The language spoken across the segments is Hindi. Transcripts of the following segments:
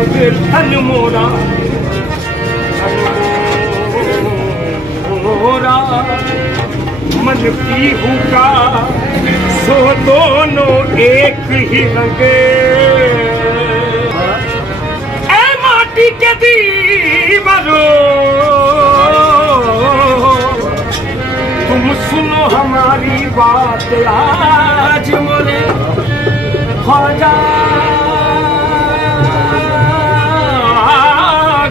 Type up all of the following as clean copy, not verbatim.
संग धन मोरा मन पीहू का सो दोनों एक ही रंगे ऐ माटी के दीवारो तुम सुनो हमारी बात आज मोरे ख्वाजा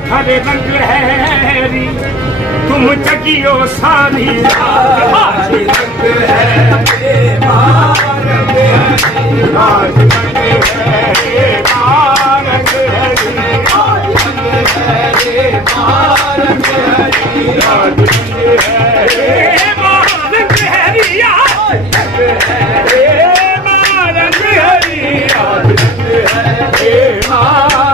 खरे रंग हैरी तुम जगियो सारी आज रंग है रंग है आज रंग है रंग है रंग है आज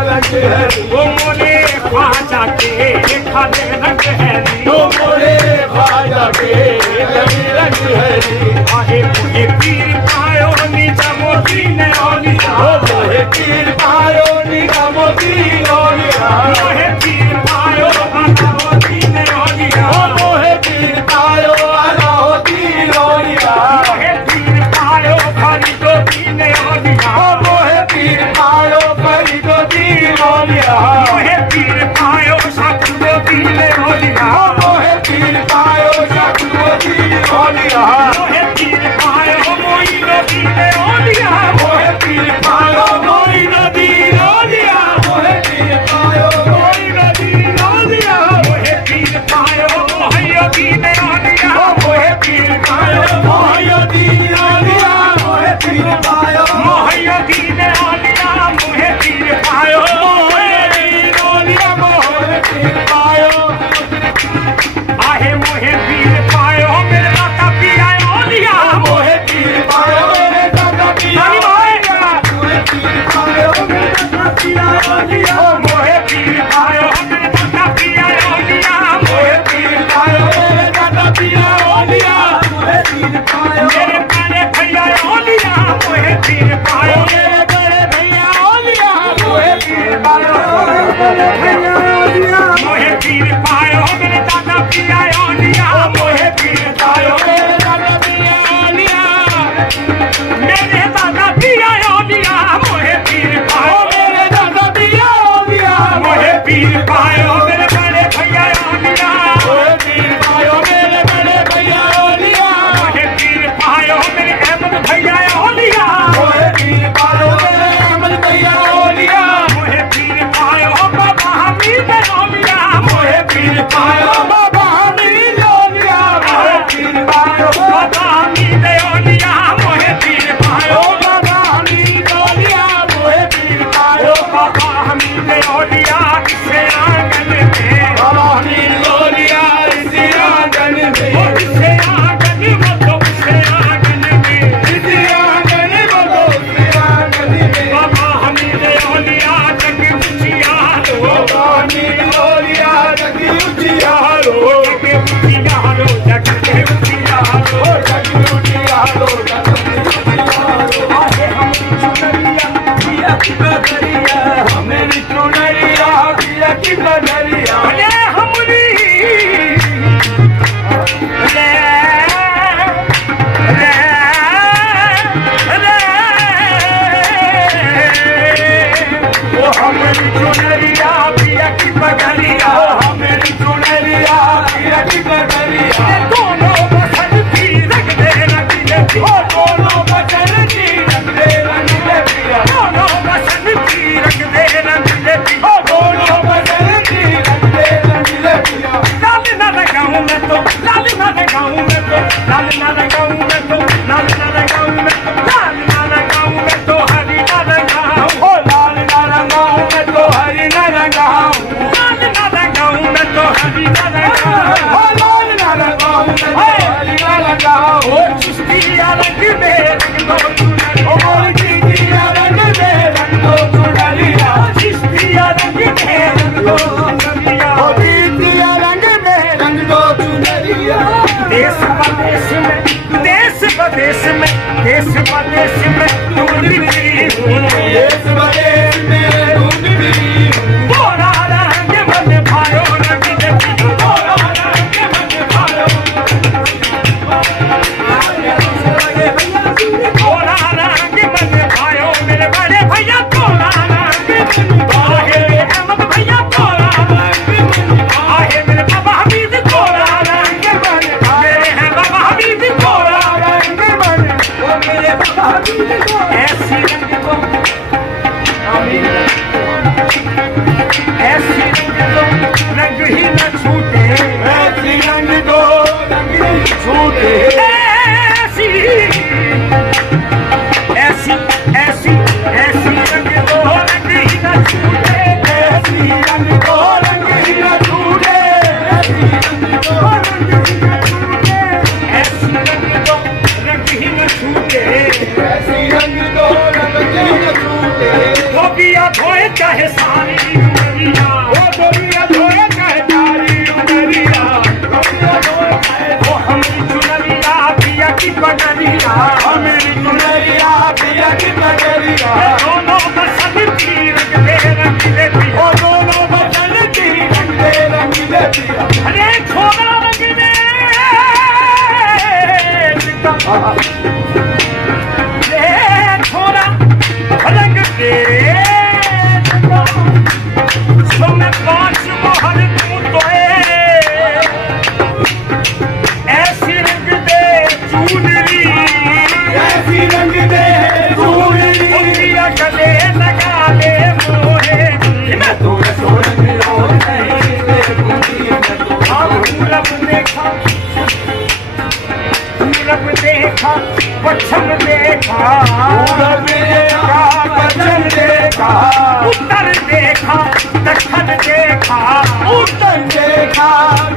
रंग है वो मोरे ख्वाजा के खाले रंग है वो मोरे ख्वाजा के खाले रंग है आहे मुझे पीर पायो नीचा मोती ने ओलिया ओ मोहे पीर पायो नीचा मोती ओलिया मोहे पीर पायो आला मोती ने ओलिया ओ मोहे पीर पायो आला मोती ओलिया मोहे पीर पायो फरीदो ने ओलिया ओ मोहे पीर पायो फरीदो ओलिया मोहे पीर पायो शाकुरो दीले ओलिया मोहे पीर पायो शाकुरो दीले ओलिया मोहे पीर पायो मोइनो दीले ओलिया मोहे पीर पायो मोइनो दीले ओलिया मोहे पीर पायो मोइनो दीले ओलिया मोहे पीर पायो मोहयो दीले ओलिया मोहे पीर पायो मोहयो दीले ओलिया मोहे पीर पायो मोहयो दीले ओलिया मोहे पीर पायो आहे मोहे पीर पायो मेरे दाता पिया ओलिया मोहे पीर पायो मेरे दाता पिया ओलिया मोहे पीर पायो मेरे दाता पिया ओलिया मोहे पीर पायो मेरे दाता पिया ओलिया मोहे पीर पायो मेरे दाता पिया ओलिया मोहे पीर पायो मेरे बड़े भैया ओलिया मोहे पीर पायो मेरे बड़े भैया ओलिया मोहे पीर पायो मेरे भैया ओलिया मोहे पीर पायो मेरे दादा पिया ओलिया मोहे पीर पायो मेरे दादा पिया ओलिया मेरे दादा पिया ओलिया मोहे पीर पायो मेरे दादा पिया ओलिया मोहे पीर पायो मेरे बड़े भैया ओलिया मोहे पीर पायो मेरे बड़े भैया ओलिया मोहे पीर पायो मेरे अहमद भैया ओलिया मोहे पीर पायो मेरे अहमद भैया ओलिया मोहे पीर पायो बाबा हमीद ओलिया मोहे पीर पायो बाबा हमीद ओलिया मोहे पीर पायो बाबा हमीद ओलिया मोहे पीर पायो बाबा हमीद ओलिया मोहे पीर पायो बाबा हमीद ओलिया इसे आंगन में बाबा हमीद ओलिया इसे आंगन में इसे आंगन में तो इसे आंगन में इसे आंगन में तो इसे आंगन में बाबा हमीद ओलिया जग उजिया लो बाबा हमीद ओलिया जग उजिया लो जग उजिया लो जग उजिया लो जग उजिया लो जग उजिया लो आहे हम चुनरिया पिया की बदरिया हमें चुनरिया पिया की बदरिया अरे हमरी रे रे रे ओ हमें चुनरिया पिया की बदरिया हमें चुनरिया पिया की बदरिया दोनों बसन की रख दे रख दे ओ दोनों बसन की रख दे रख दे पिया दोनों बसन की रख दे रख दे पिया ओ दोनों बसन की रख दे पिया लाल ना लगाऊं मैं तो लाल ना लगाऊं मैं तो लाल ना लगाऊं मैं तो लाल ना लगाऊं मैं तो लाल ना लगाऊं मैं तो हरी ना लगाऊं ओ लाल ना लगाऊं मैं तो हरी ना लगाऊं लाल ना लगाऊं मैं तो हरी ना लगाऊं ओ लाल ना लगाऊं मैं तो हरी ना लगाऊं ओ चिश्तिया रंग में रंग दो चुनरिया ओ मोरी चिश्तिया रंग में रंग दो चुनरिया चिश्तिया रंग में रंग दो चुनरिया ओ चिश्तिया रंग में रंग दो चुनरिया देश प्रदेश में देश प्रदेश में देश प्रदेश में ढूंढ भी देश प्रदेश में ढूंढ भी छूटे ऐसी ऐसी ऐसी ऐसी रंग दो रंग ही न छूटे ऐसी रंग दो रंग ही न छूटे ऐसी रंग दो रंग ही न छूटे ऐसी रंग दो रंग ही न छूटे ऐसी रंग दो रंग ही न छूटे धोबिया धोए चाहे सारी उमरिया वो धोबिया धोए चाहे सारी उमरिया धोबिया धोए चाहे वो हमारी चुनरिया पिया की पगड़िया हमारी चुनरिया पिया की पगड़िया दोनों बसन की रंग दे रंगीले पिया दोनों बसन की रंग दे रंगीले पिया अरे छोरा रंग दे छोरा रंग दे सो मैं पांच मोहर तू तो ऐसी रंग दे चूनरी ऐसी रंग दे चूनरी मेरा गले लगा ले मोहे मैं तो रंग लो नहीं पूरब देखा पूरब देखा पश्चिम देखा पूरब देखा पश्चिम देखा उत्तर देखा दक्षिण देखा उत्तर देखा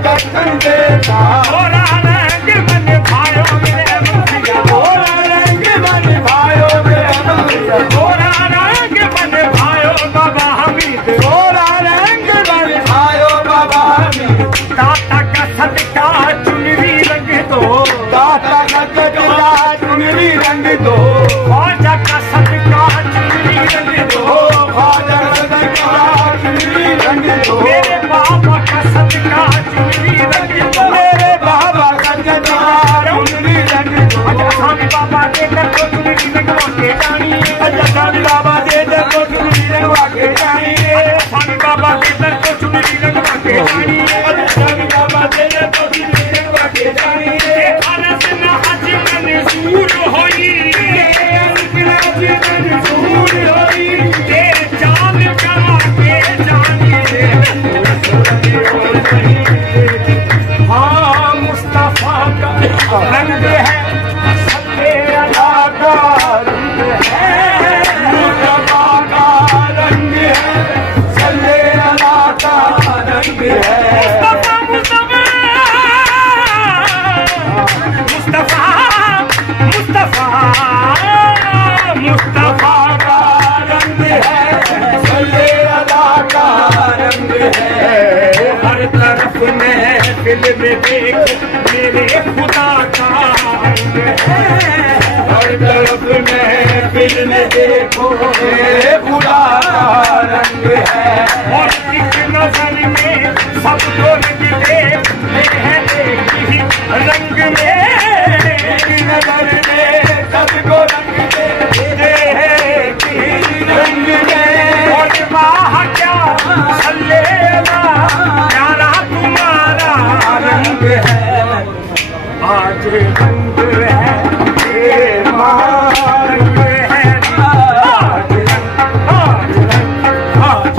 दक्षिण देखा थोड़ा रंग मन भायो मेरे मुखिया थोड़ा रंग मन भायो मेरे मुखिया थोड़ा रंग मन भायो बाबा हमीद थोड़ा रंग मन भायो बाबा हमीद दाता का सदका चुनरी रंग दो दाता का सदका चुनरी रंग दो ख्वाजा का सदका चुनरी रंग दो ख्वाजा का सदका चुनरी रंग दो मेरे बाबा का सदका चुनरी रंग दो मेरे बाबा का सदका चुनरी रंग दो अच्छा स्वामी बाबा दे दर को चुनरी रंगवा के जानी अच्छा स्वामी बाबा दे दर को चुनरी रंगवा के जानी स्वामी बाबा दे दर को चुनरी रंगवा के जानी अच्छा स्वामी बाबा दे दर को चुनरी रंगवा के जानी अनस ना हज मंसूर होई अनस मंसूर होई ते जान करा के जानी हाँ मुस्तफा का रंग है सत्य अला का रंग है मुस्तफा का रंग है सत्य अला का रंग है मुस्तफा मुस्तफा मुस्तफा मुस्तफा का रंग है सत्य अला का रंग है हर तरफ महफिल में देखो मेरे खुदा का रंग है हर तरफ महफिल में देखो मेरे खुदा का रंग है और एक नजर में सब रंग देखते हैं एक ही रंग में एक नजर में सबको रंग देखते हैं एक ही रंग में और वाह क्या सल्लेला प्यारा तुम्हारा रंग है आज रंग है ये रंग है आज रंग आज रंग आज